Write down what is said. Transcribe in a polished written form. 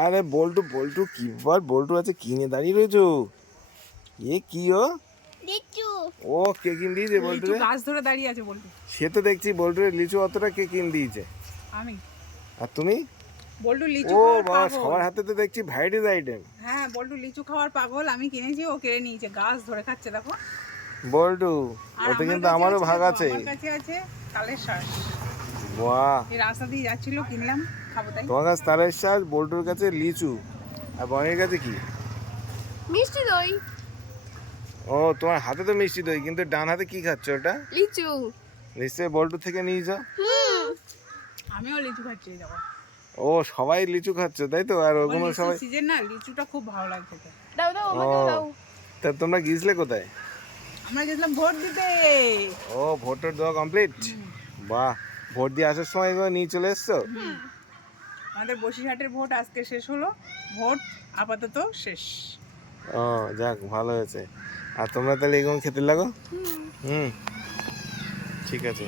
আরে বল্টু বল্টু কি ব্যাপার, বল্টু আছে কিনে দাঁড়িয়ে রয়েছো? এ কি ও? লিচু। ও কে কিনে দিয়েছে বল্টু লিচু রে? গাছ ধরে দাঁড়িয়ে আছে বল্টু। সে তো দেখছি বল্টু রে লিচু অতটা কে কিনে দিয়েছে? আমি। আর তুমি? বল্টু লিচু ও খাওয়ার বাবা, পাগল। সবার হাতে তো দেখছি ভ্যারাইটিস আইটেম। হ্যাঁ বল্টু লিচু খাওয়ার পাগল, আমি কিনেছি, ও কেড়ে নিয়েছে, গাছ ধরে খাচ্ছে দেখো। বল্টু আর ওতে কিন্তু কাছে আমারও আছে ভাগ দেখো, আছে। আমার কাছে আছে তালের শ্বাস। বাহ, এই রাস্তা দিয়ে যাচ্ছিল, কিনলাম, খাবো তাই। তোমার কাছে তালের শাঁস, বল্টুর কাছে লিচু, আর বনের কাছে কি? মিষ্টি দই। ও তোমার হাতে তো মিষ্টি দই, কিন্তু ডান হাতে কি খাচ্ছ ওটা? লিচু। নিশ্চয়ই বল্টু থেকে নিয়েছো। আমিও লিচু খাচ্ছি এই দেখো। ও সবাই লিচু খাচ্ছ তাই তো, আর ওগুলো সবাই। সিজন না, লিচুটা খুব ভালো লাগে খেতে। দাও দাও ও আমাকে দাও। তা তোমরা গিয়েছিলে কোথায়? আমরা গেছিলাম ভোট দিতে। ও ভোটার দেওয়া কমপ্লিট। বাহ, ভোট দিয়ে আসার সময় এগুলো নিয়ে চলে এসছো? আমাদের বসিরহাটের ভোট আজকে শেষ হলো, ভোট আপাতত শেষ। ও যাক, ভালো হয়েছে। আর তোমরা তাহলে এগুলো খেতে লাগো। হুম, ঠিক আছে।